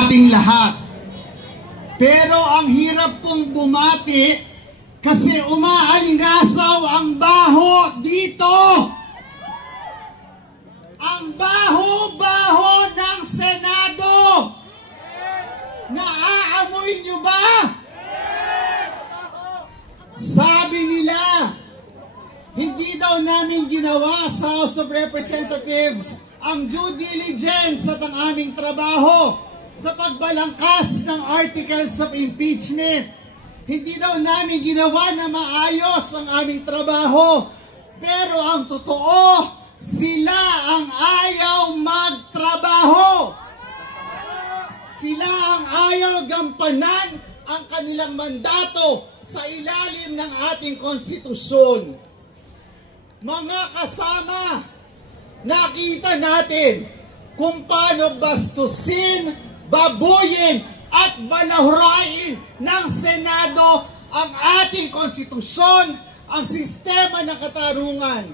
ating lahat. Pero ang hirap pong bumati kasi umaalingasaw ang baho dito. Ang baho-baho ng Senado. Naaamoy nyo ba? Sabi nila, hindi daw namin ginawa sa House of Representatives ang due diligence at ang aming trabaho sa pagbalangkas ng articles of impeachment. Hindi daw namin ginawa na maayos ang aming trabaho. Pero ang totoo, sila ang ayaw magtrabaho. Sila ang ayaw gampanan ang kanilang mandato sa ilalim ng ating konstitusyon. Mga kasama, nakita natin kung paano bastusin, babuyin at balahurain ng Senado ang ating konstitusyon, ang sistema ng katarungan.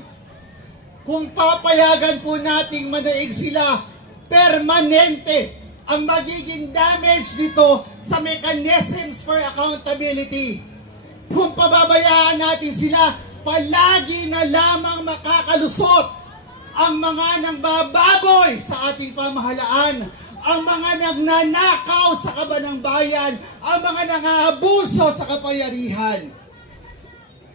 Kung papayagan po nating manaig sila, permanente ang magiging damage dito sa mechanisms for accountability. Kung pababayaan natin sila, palagi na lamang makakalusot ang mga nangbababoy sa ating pamahalaan, ang mga nagnanakaw sa kaban ng bayan, ang mga nangaabuso sa kapangyarihan.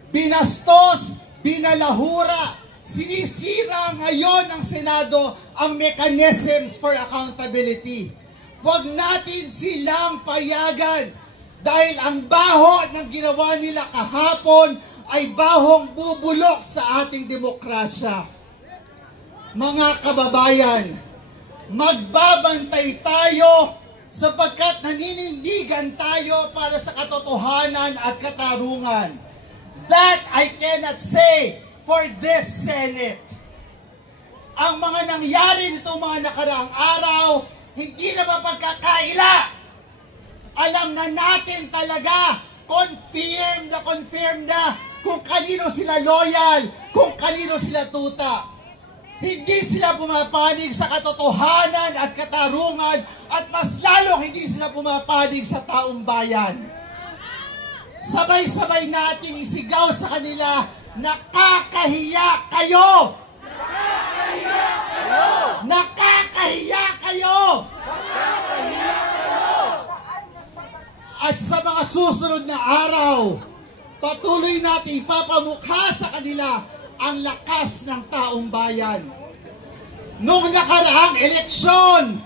Binastos, binalahura, sinisira ngayon ng Senado ang mechanisms for accountability. Huwag natin silang payagan dahil ang baho ng ginawa nila kahapon ay bahong bubulok sa ating demokrasya. Mga kababayan, magbabantay tayo sapagkat naninindigan tayo para sa katotohanan at katarungan. That I cannot say for this Senate. Ang mga nangyari nitong mga nakaraang araw, hindi na mapagkakaila. Alam na natin talaga, confirm na kung kanino sila loyal, kung kanino sila tuta. Hindi sila pumapanig sa katotohanan at katarungan at mas lalong hindi sila pumapanig sa taong bayan. Sabay-sabay nating isigaw sa kanila, nakakahiya kayo! Nakakahiya kayo! Nakakahiya kayo! Nakakahiya kayo! At sa mga susunod na araw, patuloy natin ipapamukha sa kanila ang lakas ng taong bayan. Noong nakaraang eleksyon,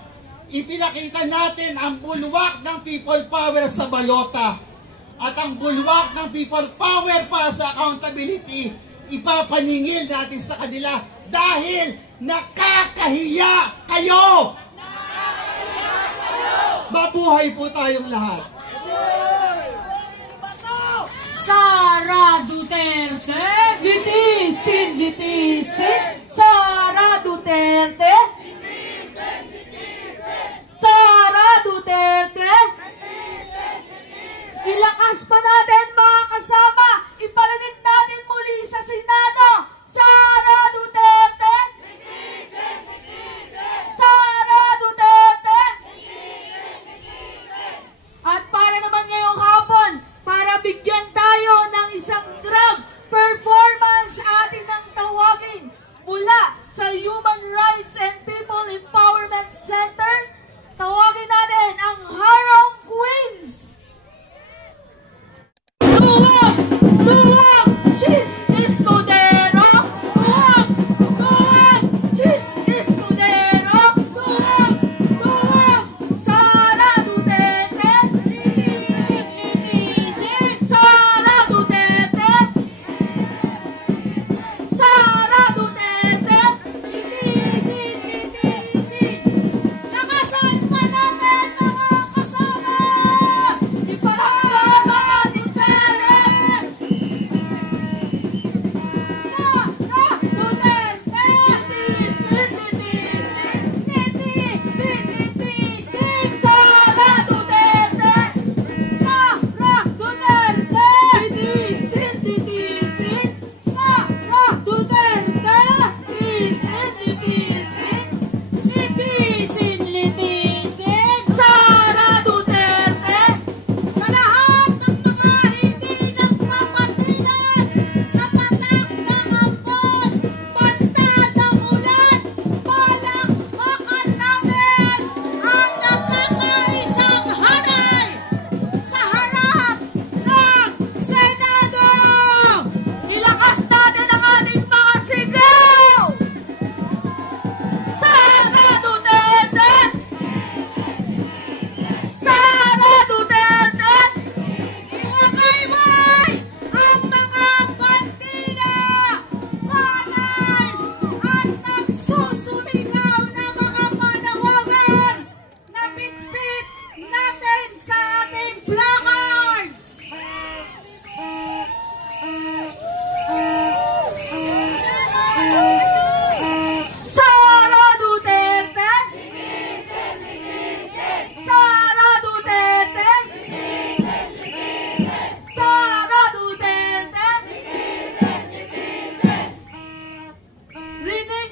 ipinakita natin ang bulwak ng people power sa balota. At ang bulwak ng people power para sa accountability, ipapaningil natin sa kanila dahil nakakahiya kayo! Nakakahiya kayo! Mabuhay po tayong lahat! Sara Duterte, litisin, litisin. Sara Duterte, litisin, litisin. Sara Duterte, litisin, litisin. Ilakas pa natin mga kasama, iparinig natin muli sa Senado. Sara Duterte, litisin, litisin. Sara Duterte, litisin, litisin. At para naman ngayong hapon, para bigyan tayo ng isang drug performance, atin ang tawagin mula sa Human Rights and natin sa ating placards. Sara Duterte! Sara Duterte! Sara Duterte! Rinig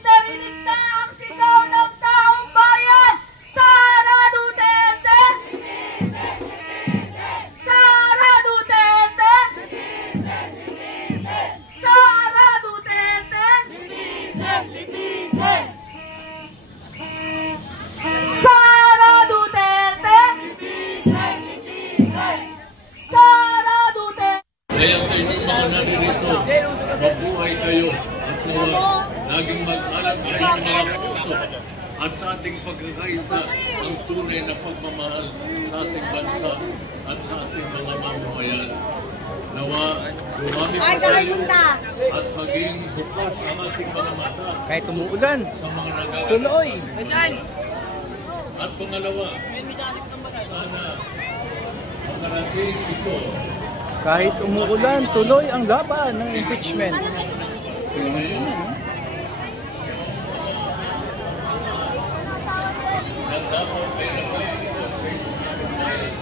na ang sigaw ng taong bayan! Sara Duterte! Sara Duterte! Sara Duterte! Sara Duterte! Sara Duterte! Kaya sa inyong mga naririto, mabuhay kayo at nawa laging mag-alag ang inyong mga puso at sa ating pagkakaisa ang tunay na pagmamahal sa ating bansa at sa ating mga mamamayan. Nawa, dumami pa tayo at maging bukas ang ating mga mata Kahit umuulan, sa mga nagagawa. tuloy. At pangalawa, sana makarating ito Kahit umuulan, tuloy ang laban ng impeachment. na dapat ay nagalilikot sa isang bayan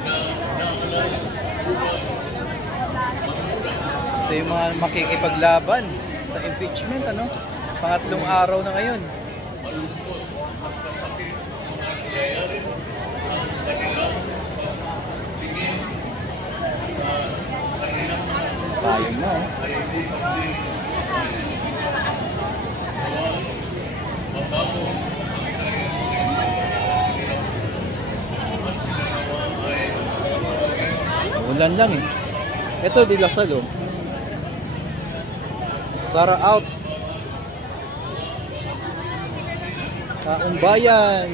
na naalala buwan Ito yung mga makikipaglaban sa impeachment, ano? Pangatlong araw na ngayon. malungkot at masakit ang nangyayari ang kanilang tingin sa kanilang mga Tayo na, oh. ay hindi nawa mabago ang kanilang at sila nawa ay Ulan lang eh. Ito, Di Lasal, oh. Sara out. Taong bayan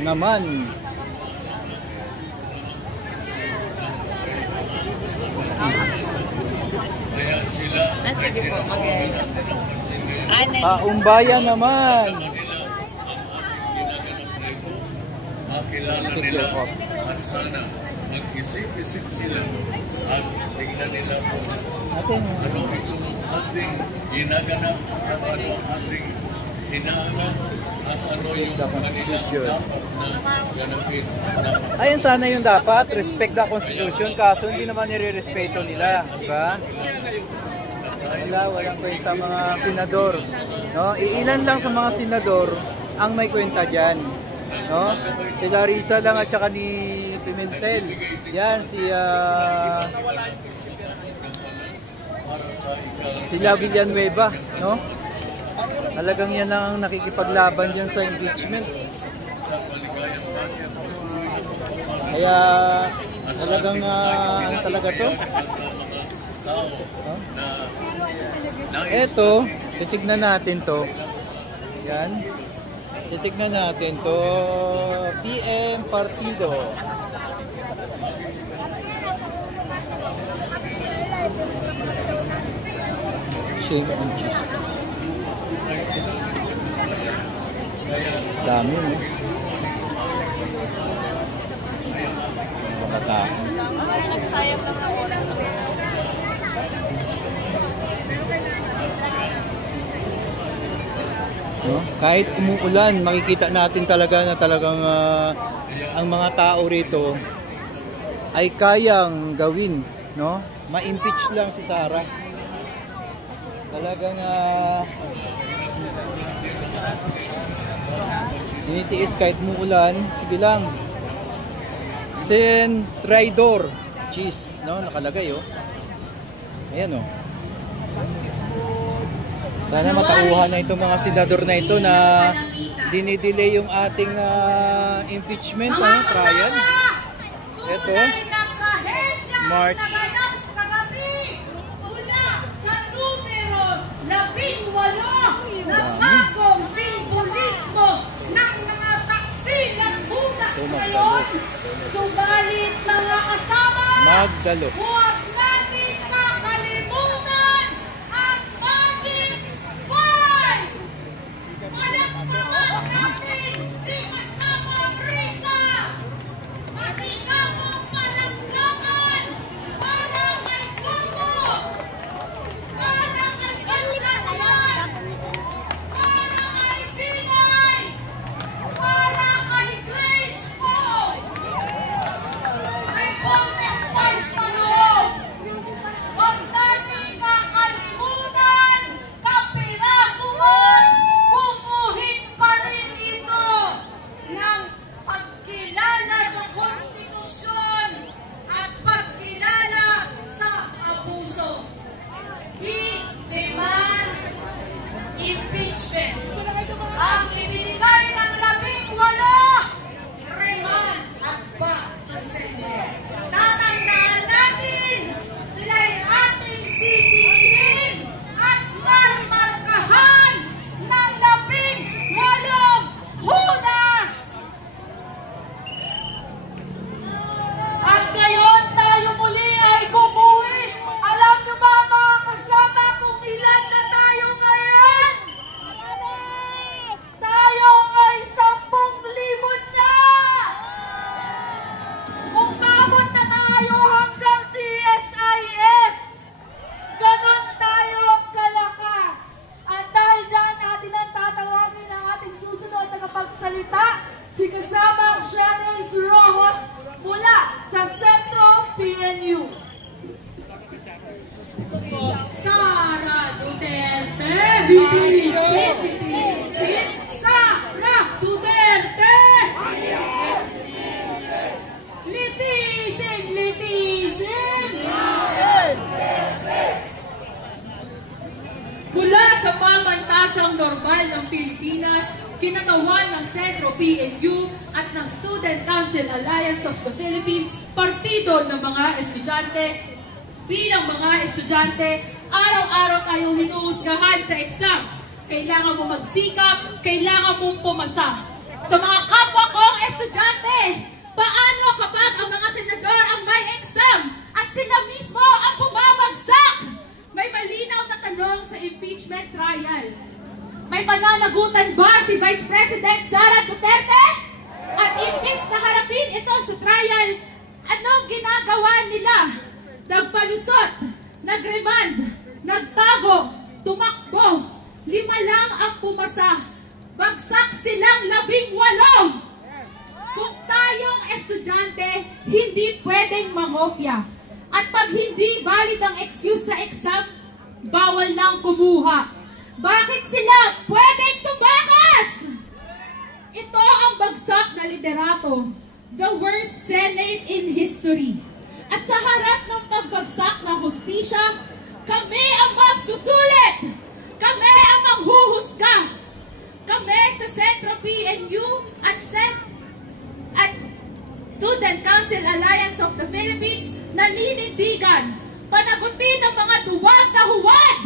naman. kaya sila Sige po, mag- Taong bayan naman. makilala nila at sana mag-isip-isip sila at tingnan nila kung Atin, ano itong ating ginaganap at ano ating hinahanap at ano yung kanilang dapat na ganapin. ayun sana yung dapat, respect the Constitution, kaso hindi naman nire-respeto nila, di ba? Walang kwenta mga senador, no? Iilan lang sa mga senador ang may kwenta diyan, no? Si Larissa lang at saka ni Pimentel. Yan sila Villanueva, no? Talagang yan ang nakikipaglaban diyan sa impeachment. Kaya talagang ano talaga to? Eto, titignan natin to. Yan. Titignan natin to. PM Partido. Shame on cheese. Dami, no? Mga tao. Nagsayang lang ako oras. No? Kahit umuulan, makikita natin talaga na talagang ang mga tao rito ay kayang gawin, no? Ma-impeach lang si Sara. Talagang tinitiis kahit umuulan, sige lang. Sen Traidor cheese, no? Nakalagay, oh. Ayan, oh. Sana matauhan na itong mga senador na ito na dinidelay yung ating impeachment, trial. Ito, March. Kagabi mula sa numero 18 na bagong simbolismo ng mga taksi ng budak ngayon. Subalit mga kasama, Magdalo. huwag natin kakalimutan ang Magic 5! Palakpakan natin si kasama Risa! kinatawan ng Sentro PNU at ng Student Council Alliance of the Philippines, partido ng mga estudyante. Bilang mga estudyante, araw-araw tayong hinuhusgahan sa exams. Kailangan mo magsikap, kailangan mong pumasa. Sa mga kapwa kong estudyante, paano kapag ang mga senador ang may exam at sila mismo ang bumabagsak? May malinaw na tanong sa impeachment trial. May pananagutan ba si Vice President Sara Duterte? At imbis na harapin ito sa trial, anong ginagawa nila? Nagpalusot, nagremand, nagtago, tumakbo. 5 lang ang pumasa. Bagsak silang 18. Kung tayong estudyante, hindi pwedeng mangopya. At pag hindi valid ang excuse sa exam, bawal nang kumuha. Bakit sila pwedeng tumakas? Ito ang bagsak na liderato, the worst Senate in history. At sa harap ng pagbagsak ng hustisya, kami ang magsusulit! Kami ang manghuhusga! Kami sa Sentro PNU at Student Council Alliance of the Philippines naninindigan, panagutin ang mga duwag na huwad,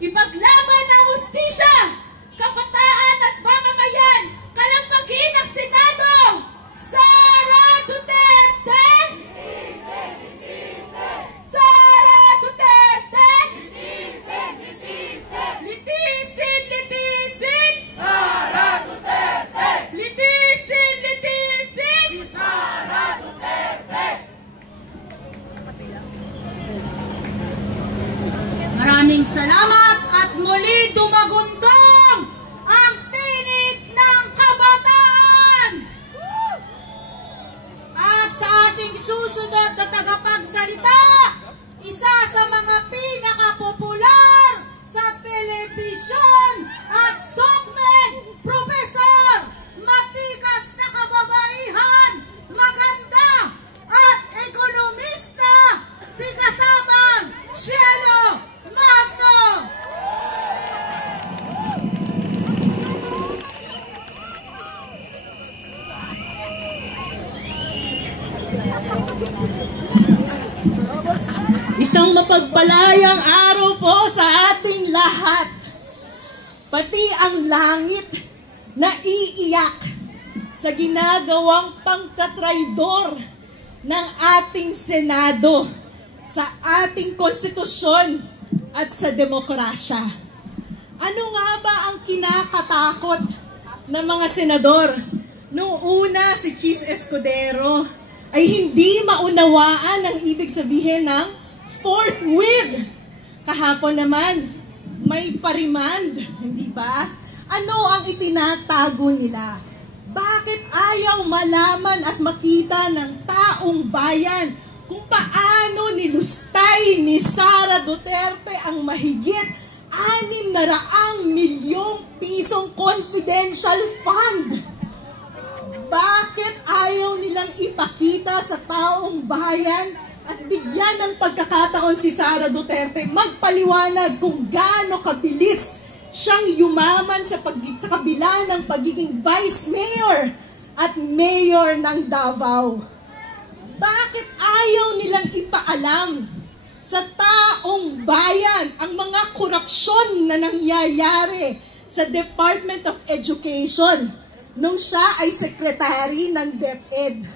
ipaglaban ang hustisya, kabataan at mamamayan, kalampagin ang Senado. Sara Duterte! Sara Duterte! Litisin, litisin! Sara Duterte! Litisin, litisin! Sara Duterte! Maraming salamat at muli dumagundong ang tinig ng kabataan! At sa ating susunod na tagapagsalita, isa sa mga pinakapopular sa telebisyon at SOCMED, Professor, matikas na kababaihan, maganda at ekonomista, si kasamang Cielo Magno! Isang mapagpalayang araw po sa ating lahat. Pati ang langit na iiyak sa ginagawang pangkatraidor ng ating Senado sa ating konstitusyon at sa demokrasya. Ano nga ba ang kinakatakot ng mga senador? Noong una, si Chis Escudero ay hindi maunawaan ang ibig sabihin ng forthwith. Kahapon naman, may parimand, hindi ba? Ano ang itinatago nila? Bakit ayaw malaman at makita ng taong bayan kung paano nilustay ni Sara Duterte ang mahigit 600 milyong pisong confidential fund? Bakit ayaw nilang ipakita sa taong bayan at bigyan ng pagkakataon si Sara Duterte magpaliwanag kung gaano kabilis siyang yumaman sa kabila ng pagiging vice mayor at mayor ng Davao? Bakit ayaw nilang ipaalam sa taong bayan ang mga korupsyon na nangyayari sa Department of Education nung siya ay secretary ng DepEd?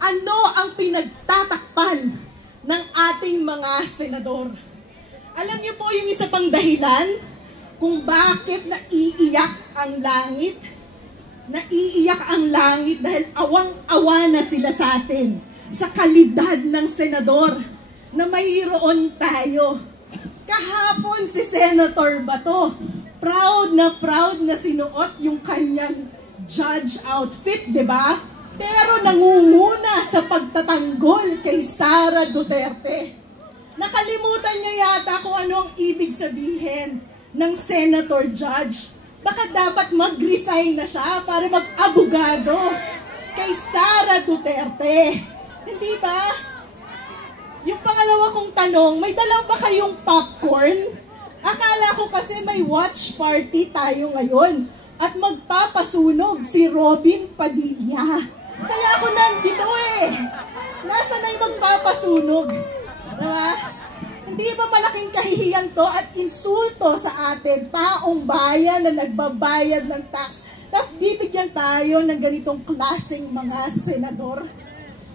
Ano ang pinagtatakpan ng ating mga senador? Alam niyo po yung isa pang dahilan kung bakit naiiyak ang langit? Naiiyak ang langit dahil awang-awa na sila sa atin, sa kalidad ng senador na mayroon tayo. Kahapon si Senator Bato, proud na sinuot yung kanyang judge outfit, di ba? Pero nangunguna sa pagtatanggol kay Sara Duterte. Nakalimutan niya yata kung ano ang ibig sabihin ng senator judge. Baka dapat mag-resign na siya para mag-abogado kay Sara Duterte. Hindi ba? Yung pangalawa kong tanong, may dala ba kayong popcorn? Akala ko kasi may watch party tayo ngayon. at magpapasunog si Robin Padilla. Kaya ako nandito Nasa na yung magpapasunog? Diba? Hindi ba malaking kahihiyan to at insulto sa atin, taong bayan na nagbabayad ng tax, tapos bibigyan tayo ng ganitong klaseng mga senador?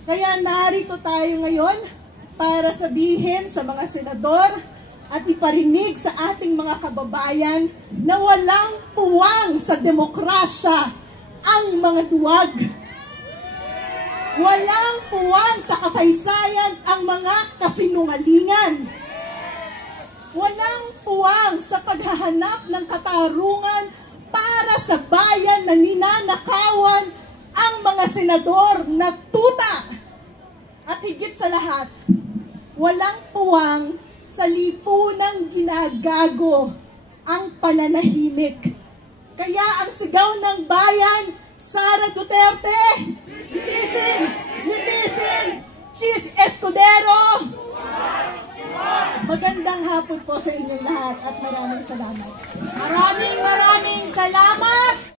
Kaya narito tayo ngayon para sabihin sa mga senador at iparinig sa ating mga kababayan na walang puwang sa demokrasya ang mga duwag. Walang puwang sa kasaysayan ang mga kasinungalingan. Walang puwang sa paghahanap ng katarungan para sa bayan na ninanakawan ang mga senador na tuta. At higit sa lahat, walang puwang sa lipunang ginagago ang pananahimik. Kaya ang sigaw ng bayan, Sara Duterte, litisin, she's Escudero. Magandang hapon po sa inyong lahat at maraming salamat.